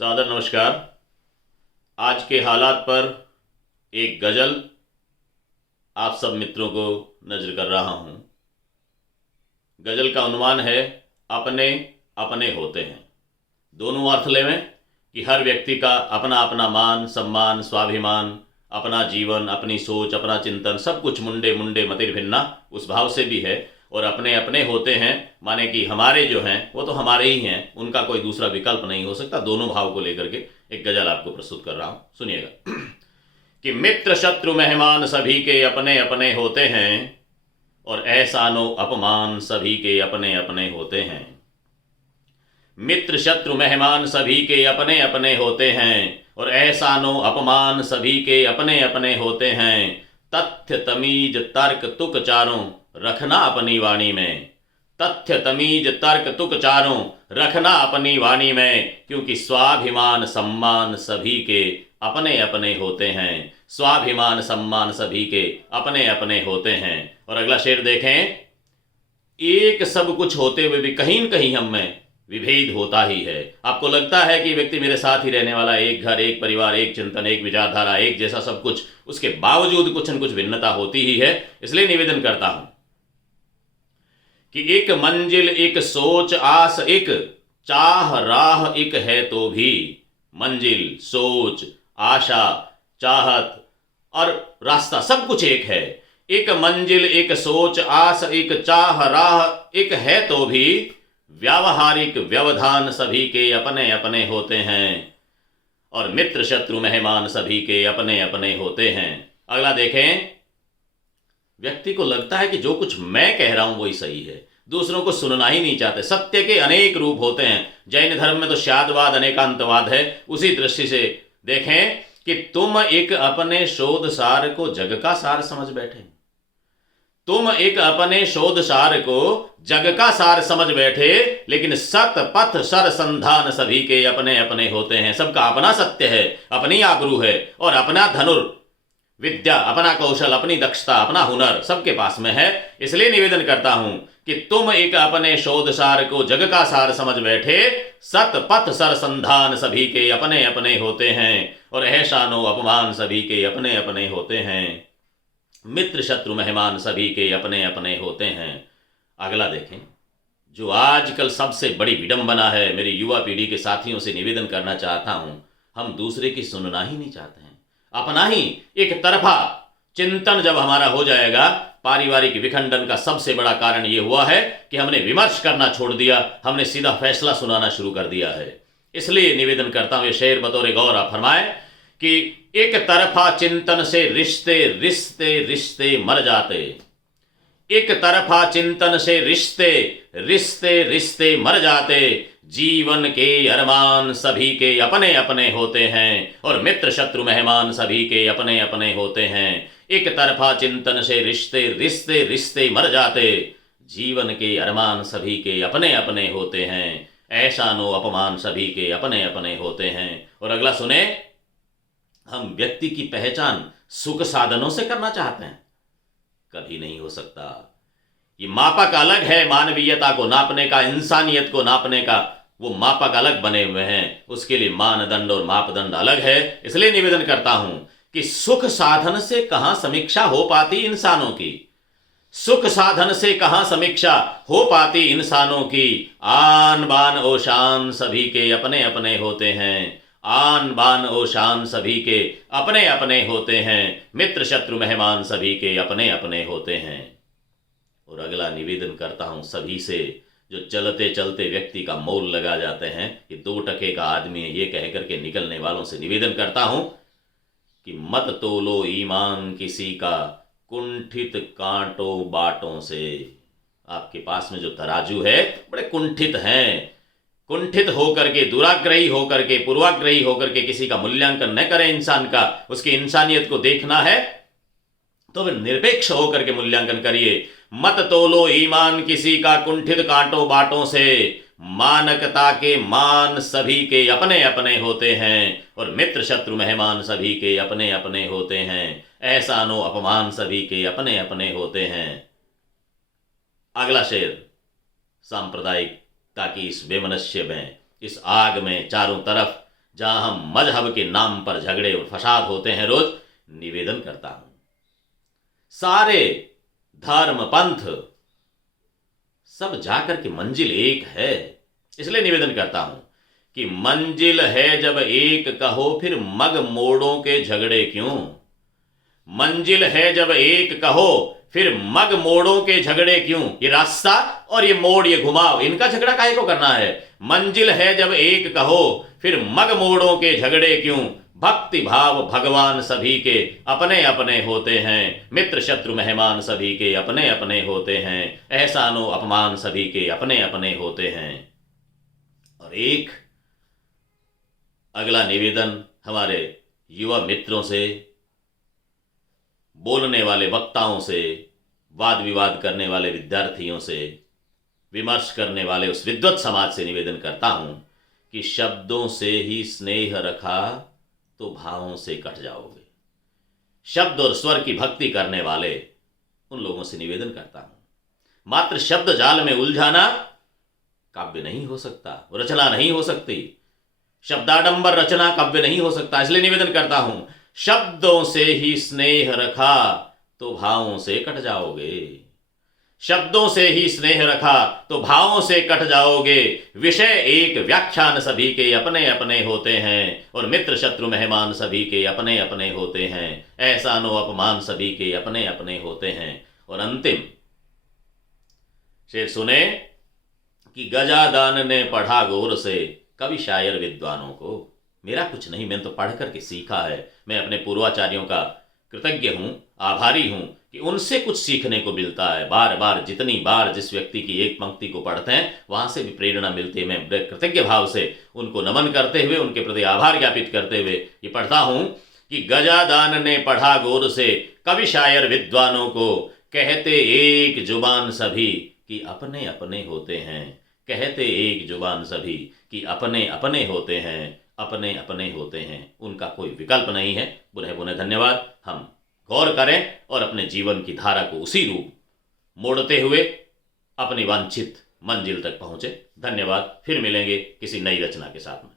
सादर नमस्कार। आज के हालात पर एक गज़ल आप सब मित्रों को नज़र कर रहा हूँ। गज़ल का उन्वान है अपने अपने होते हैं। दोनों अर्थ लेवें कि हर व्यक्ति का अपना अपना मान सम्मान स्वाभिमान, अपना जीवन, अपनी सोच, अपना चिंतन, सब कुछ मुंडे मुंडे मतिर्भिन्ना उस भाव से भी है। और अपने अपने होते हैं माने कि हमारे जो हैं वो तो हमारे ही हैं, उनका कोई दूसरा विकल्प नहीं हो सकता। दोनों भाव को लेकर के एक गज़ल आपको प्रस्तुत कर रहा हूँ, सुनिएगा। कि मित्र शत्रु मेहमान सभी के अपने अपने होते हैं और एहसानो अपमान सभी के अपने अपने होते हैं। मित्र शत्रु मेहमान सभी के अपने अपने होते हैं और एहसानो अपमान सभी के अपने अपने होते हैं। तथ्य तमीज तर्क तुक चारों रखना अपनी वाणी में। तथ्य तमीज तर्क तुक चारों रखना अपनी वाणी में, क्योंकि स्वाभिमान सम्मान सभी के अपने अपने होते हैं। स्वाभिमान सम्मान सभी के अपने अपने होते हैं। और अगला शेर देखें, एक सब कुछ होते हुए भी कहीं न कहीं हम में विभेद होता ही है। आपको लगता है कि व्यक्ति मेरे साथ ही रहने वाला, एक घर, एक परिवार, एक चिंतन, एक विचारधारा, एक जैसा सब कुछ, उसके बावजूद कुछ न कुछ भिन्नता होती ही है। इसलिए निवेदन करता हूं कि एक मंजिल एक सोच आस एक चाह राह एक है तो भी। मंजिल सोच आशा चाहत और रास्ता सब कुछ एक है। एक मंजिल एक सोच आस एक चाह राह एक है तो भी। व्यावहारिक व्यवधान सभी के अपने अपने होते हैं और मित्र शत्रु मेहमान सभी के अपने अपने होते हैं। अगला देखें, व्यक्ति को लगता है कि जो कुछ मैं कह रहा हूं वही सही है, दूसरों को सुनना ही नहीं चाहते। सत्य के अनेक रूप होते हैं। जैन धर्म में तो शादवाद अनेकांतवाद है। उसी दृष्टि से देखें कि तुम एक अपने शोध सार को जग का सार समझ बैठे। तुम एक अपने शोध सार को जग का सार समझ बैठे, लेकिन सत पथ सर संधान सभी के अपने अपने होते हैं। सबका अपना सत्य है, अपनी आबरू है और अपना धनुर विद्या, अपना कौशल, अपनी दक्षता, अपना हुनर सबके पास में है। इसलिए निवेदन करता हूं कि तुम एक अपने शोध सार को जग का सार समझ बैठे। सत पथ सर संधान सभी के अपने अपने होते हैं और एहसानो अपमान सभी के अपने अपने होते हैं। मित्र शत्रु मेहमान सभी के अपने अपने होते हैं। अगला देखें, जो आजकल सबसे बड़ी विडंबना है, मेरी युवा पीढ़ी के साथियों से निवेदन करना चाहता हूं, हम दूसरे की सुनना ही नहीं चाहते हैं। अपना ही एक तरफा चिंतन जब हमारा हो जाएगा, पारिवारिक विखंडन का सबसे बड़ा कारण यह हुआ है कि हमने विमर्श करना छोड़ दिया, हमने सीधा फैसला सुनाना शुरू कर दिया है। इसलिए निवेदन करता हूं, ये शेर बतौर गौर आप फरमाए कि एक तरफा चिंतन से रिश्ते रिश्ते रिश्ते मर जाते। एक तरफा चिंतन से रिश्ते रिश्ते रिश्ते मर जाते। जीवन के अरमान सभी के अपने अपने होते हैं और मित्र शत्रु मेहमान सभी के अपने अपने होते हैं। एक तरफा चिंतन से रिश्ते रिश्ते रिश्ते मर जाते। जीवन के अरमान सभी के अपने अपने होते हैं। एहसानो अपमान सभी के अपने अपने होते हैं। और अगला सुने, हम व्यक्ति की पहचान सुख साधनों से करना चाहते हैं, कभी नहीं हो सकता। ये मापक अलग है, मानवीयता को नापने का, इंसानियत को नापने का वो मापक अलग बने हुए हैं। उसके लिए मानदंड और मापदंड अलग है। इसलिए निवेदन करता हूं कि सुख साधन से कहां समीक्षा हो पाती इंसानों की। सुख साधन से कहां समीक्षा हो पाती इंसानों की। आन बान ओ शान सभी के अपने अपने होते हैं। आन बान ओ शान सभी के अपने अपने होते हैं। मित्र शत्रु मेहमान सभी के अपने अपने होते हैं। और अगला निवेदन करता हूं सभी से, जो चलते चलते व्यक्ति का मोल लगा जाते हैं, कि 2 टके का आदमी है, ये कह करके निकलने वालों से निवेदन करता हूं कि मत तोलो ईमान किसी का कुंठित कांटों बाटों से। आपके पास में जो तराजू है बड़े कुंठित हैं। कुंठित होकर के, दुराग्रही होकर के, पूर्वाग्रही होकर के किसी का मूल्यांकन न करें। इंसान का, उसकी इंसानियत को देखना है तो फिर निरपेक्ष होकर के मूल्यांकन करिए। मत तोलो ईमान किसी का कुंठित कांटों बाटों से। मानकता के मान सभी के अपने अपने होते हैं और मित्र शत्रु मेहमान सभी के अपने अपने होते हैं। एहसानो अपमान सभी के अपने अपने होते हैं। अगला शेर, सांप्रदायिकता की इस बेमनस्य में, इस आग में चारों तरफ जहां हम मजहब के नाम पर झगड़े और फसाद होते हैं रोज, निवेदन करता हूं सारे धर्म पंथ सब जाकर के मंजिल एक है। इसलिए निवेदन करता हूं कि मंजिल है जब एक कहो, फिर मग मोड़ों के झगड़े क्यों। मंजिल है जब एक कहो, फिर मग मोड़ों के झगड़े क्यों। ये रास्ता और ये मोड़, ये घुमाव, इनका झगड़ा काहे को करना है। मंजिल है जब एक कहो, फिर मग मोड़ों के झगड़े क्यों। भक्ति भाव भगवान सभी के अपने अपने होते हैं, मित्र शत्रु मेहमान सभी के अपने अपने होते हैं, एहसानो अपमान सभी के अपने अपने होते हैं। और एक अगला निवेदन हमारे युवा मित्रों से, बोलने वाले वक्ताओं से, वाद विवाद करने वाले विद्यार्थियों से, विमर्श करने वाले उस विद्वत समाज से निवेदन करता हूं कि शब्दों से ही स्नेह रखा तो भावों से कट जाओगे। शब्द और स्वर की भक्ति करने वाले उन लोगों से निवेदन करता हूं, मात्र शब्द जाल में उलझाना काव्य नहीं हो सकता, रचना नहीं हो सकती। शब्दाडंबर रचना काव्य नहीं हो सकता। इसलिए निवेदन करता हूं, शब्दों से ही स्नेह रखा तो भावों से कट जाओगे। शब्दों से ही स्नेह रखा तो भावों से कट जाओगे। विषय एक, व्याख्यान सभी के अपने अपने होते हैं, और मित्र शत्रु मेहमान सभी के अपने अपने होते हैं, एहसानो अपमान सभी के अपने अपने होते हैं। और अंतिम शेर सुने कि गजादान ने पढ़ा गौर से, कवि शायर विद्वानों को। मेरा कुछ नहीं, मैंने तो पढ़ करके सीखा है। मैं अपने पूर्वाचार्यों का कृतज्ञ हूं, आभारी हूं कि उनसे कुछ सीखने को मिलता है। बार बार जितनी बार जिस व्यक्ति की एक पंक्ति को पढ़ते हैं, वहां से भी प्रेरणा मिलती है। मैं कृतज्ञ भाव से उनको नमन करते हुए, उनके प्रति आभार ज्ञापित करते हुए ये पढ़ता हूं कि गजादान ने पढ़ा गौर से, कवि शायर विद्वानों को, कहते एक जुबान सभी कि अपने अपने होते हैं। कहते एक जुबान सभी कि अपने अपने होते हैं, अपने अपने होते हैं। उनका कोई विकल्प नहीं है। पुनः पुनः धन्यवाद। हम गौर करें और अपने जीवन की धारा को उसी रूप मोड़ते हुए अपनी वांछित मंजिल तक पहुंचे। धन्यवाद। फिर मिलेंगे किसी नई रचना के साथ में।